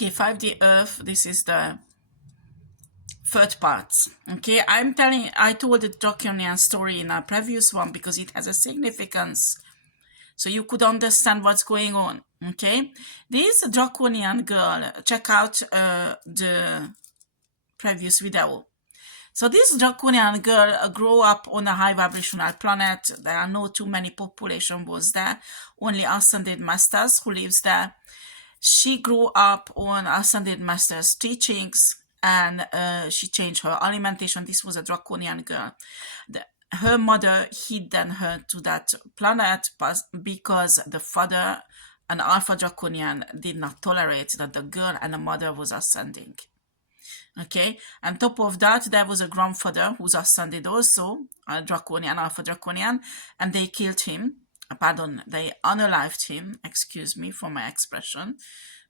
Okay, 5D Earth, this is the third part. Okay, I told the Draconian story in a previous one because it has a significance, so you could understand what's going on. Okay, this Draconian girl, check out the previous video. So this Draconian girl grew up on a high vibrational planet. There are no too many population was there, only Ascended Masters who lives there. She grew up on Ascended Masters teachings, and she changed her alimentation. This was a Draconian girl. Her mother hidden her to that planet because the father, an Alpha Draconian, did not tolerate that the girl and the mother was ascending. Okay, on top of that, there was a grandfather who's ascended also, a Draconian, Alpha Draconian, and they killed him. Pardon, they unalived him, excuse me for my expression,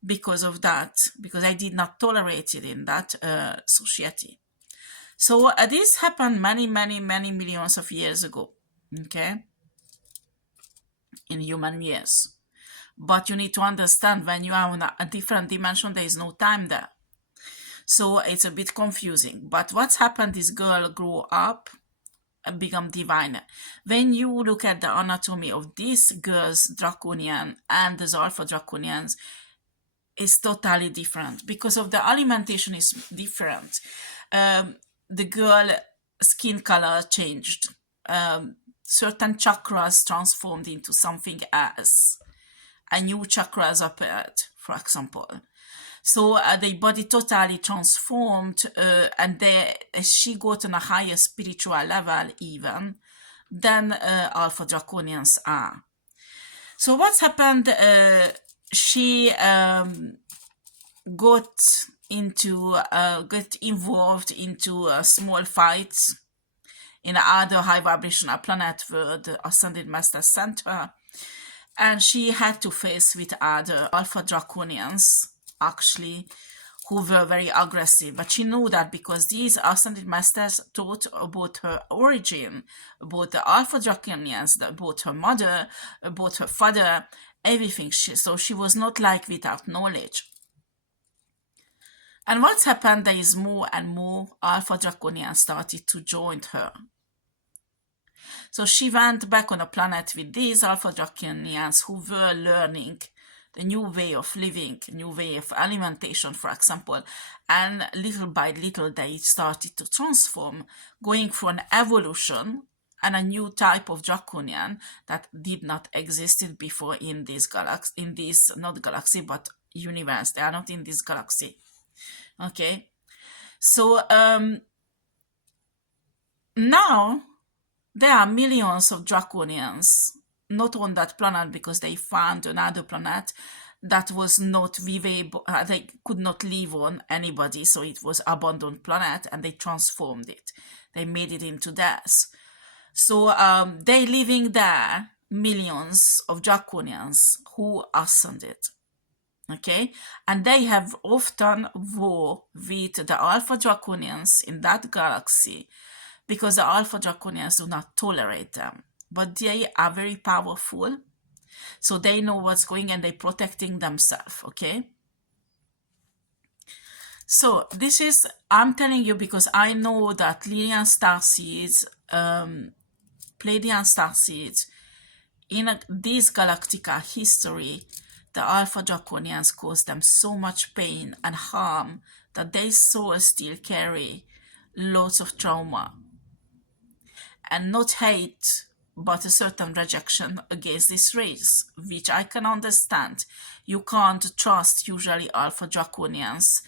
because of that, because I did not tolerate it in that society. So this happened many millions of years ago, okay, in human years. But you need to understand, when you are on a different dimension, there is no time there. So it's a bit confusing. But what's happened, this girl grew up and become divine. When you look at the anatomy of this girl's Draconian and the Alpha Draconians, it's totally different because of the alimentation is different. The girl skin color changed. Certain chakras transformed into something else. A new chakras appeared, for example. So the body totally transformed, and she got on a higher spiritual level even than Alpha Draconians are. So what's happened? She got involved into small fights in other high vibrational planet where the Ascended Master sent her, and she had to face with other Alpha Draconians, actually, who were very aggressive. But she knew that because these Ascended Masters taught about her origin, about the Alpha Draconians, about her mother, about her father, everything. So she was not like without knowledge. And what's happened, there is more and more Alpha Draconians started to join her. So she went back on a planet with these Alpha Draconians who were learning the new way of living, new way of alimentation, for example. And little by little, they started to transform, going for an evolution and a new type of Draconian that did not existed before in this galaxy, in this, not galaxy, but universe. They are not in this galaxy. Okay. So now there are millions of Draconians, not on that planet because they found another planet that was not viable, they could not live on anybody, so it was abandoned planet, and they transformed it. They made it into theirs. So they living there, millions of Draconians who ascended. Okay, and they have often war with the Alpha Draconians in that galaxy because the Alpha Draconians do not tolerate them. But they are very powerful, so they know what's going and they're protecting themselves, okay? So this is, I'm telling you because I know that Lyrian starseeds, Pleiadian starseeds, in this galactica history, the Alpha Draconians caused them so much pain and harm that they still carry lots of trauma. And not hate, but a certain rejection against this race, which I can understand. You can't trust usually Alpha Draconians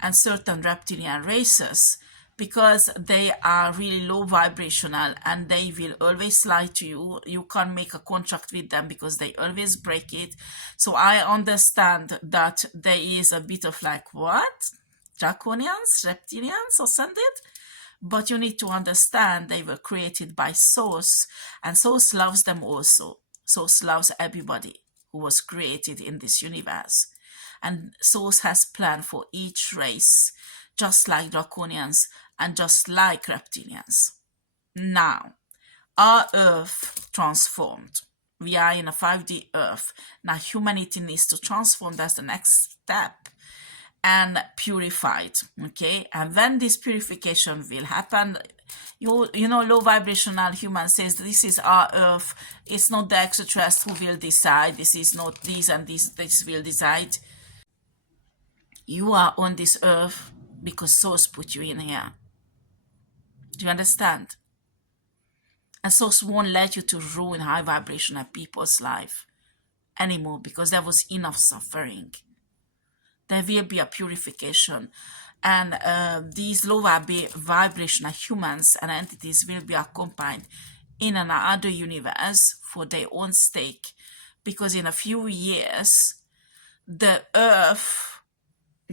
and certain reptilian races because they are really low vibrational and they will always lie to you. You can't make a contract with them because they always break it. So I understand that there is a bit of like, what? Draconians? Reptilians? Ascended? But you need to understand they were created by Source, and Source loves them also. Source loves everybody who was created in this universe. And Source has planned for each race, just like Draconians and just like Reptilians. Now, our Earth transformed. We are in a 5D Earth. Now humanity needs to transform. That's the next step. and purified. Okay, and when this purification will happen, you know, low vibrational human says this is our earth. It's not the extraterrestrial who will decide. This is not this and this will decide. You are on this earth because source put you in here. Do you understand? And source won't let you to ruin high vibrational people's life anymore, because there was enough suffering. There will be a purification, and these low vibrational humans and entities will be accompanied in another universe for their own stake, because in a few years the earth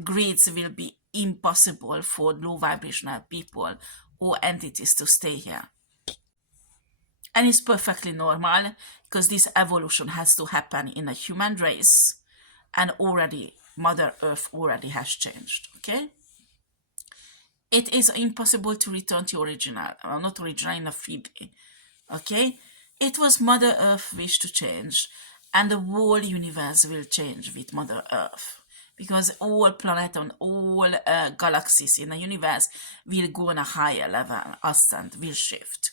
grids will be impossible for low vibrational people or entities to stay here. And it's perfectly normal, because this evolution has to happen in a human race, and already Mother Earth already has changed. Okay, it is impossible to return to original, not original in a 3D. Okay, it was Mother Earth wish to change, and the whole universe will change with Mother Earth, because all planets and all galaxies in the universe will go on a higher level, ascend, will shift.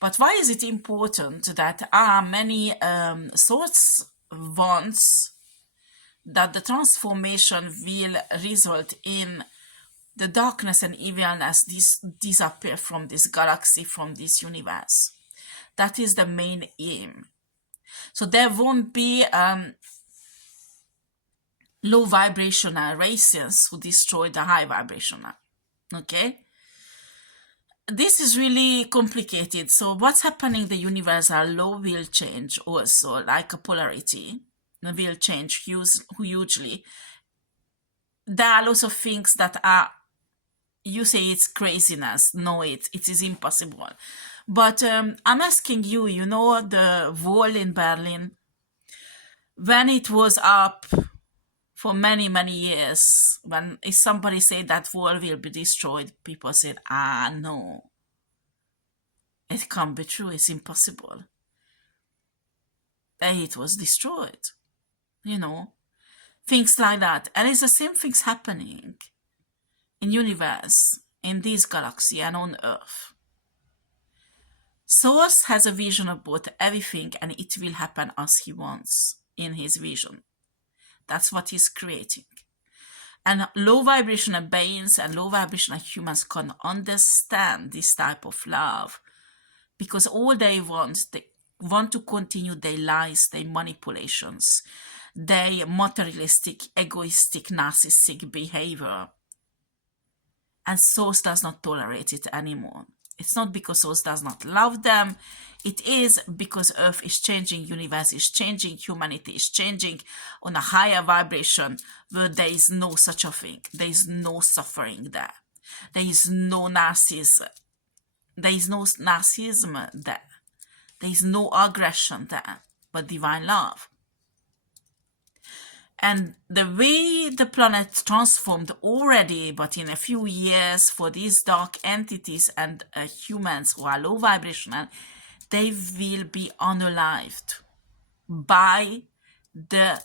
But why is it important that many source wants that the transformation will result in the darkness and evilness disappear from this galaxy, from this universe? That is the main aim. So there won't be low vibrational races who destroy the high vibrational. Okay? This is really complicated. So what's happening in the universal law will change also, like a polarity will change hugely. There are lots of things that are, you say it's craziness. No, it is impossible. But I'm asking you, you know, the wall in Berlin, when it was up for many, many years, when if somebody said that wall will be destroyed, people said, no, it can't be true, it's impossible. Then it was destroyed, you know, things like that. And it's the same things happening in universe, in this galaxy and on Earth. Source has a vision about everything, and it will happen as he wants in his vision. That's what he's creating. And low vibrational beings and low vibrational humans can understand this type of love, because all they want to continue their lies, their manipulations, their materialistic, egoistic, narcissistic behavior. And Source does not tolerate it anymore. It's not because Source does not love them. It is because Earth is changing, universe is changing, humanity is changing on a higher vibration where there is no such a thing. There is no suffering there. There is no narcissism. There is no narcissism there. There is no aggression there, but divine love. And the way the planet transformed already, but in a few years, for these dark entities and humans who are low vibrational, they will be unalived by the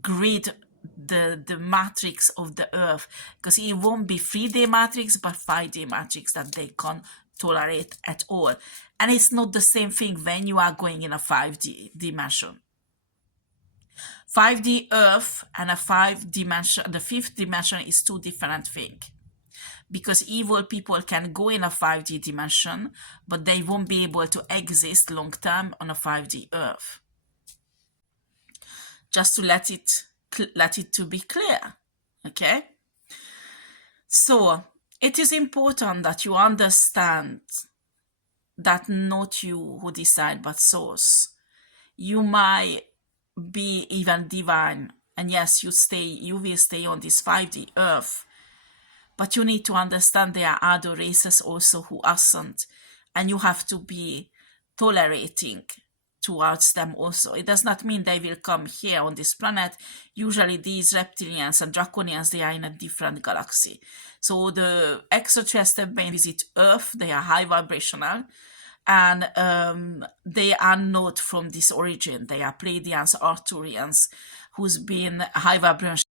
grid, the matrix of the Earth, because it won't be 3D matrix, but 5D matrix that they can't tolerate at all. And it's not the same thing when you are going in a 5D dimension. 5D Earth and a 5 dimension, the 5th dimension is two different things. Because evil people can go in a 5D dimension, but they won't be able to exist long term on a 5D Earth. Just to let it to be clear, okay? So it is important that you understand that not you who decide, but Source. You might be even divine, and yes, you will stay on this 5D Earth, but you need to understand there are other races also who ascend, and you have to be tolerating towards them also. It does not mean they will come here on this planet. Usually these reptilians and draconians, they are in a different galaxy. So the extraterrestrial beings visit Earth, they are high vibrational, and they are not from this origin. They are Pleiadians, Arcturians, who's been high vibration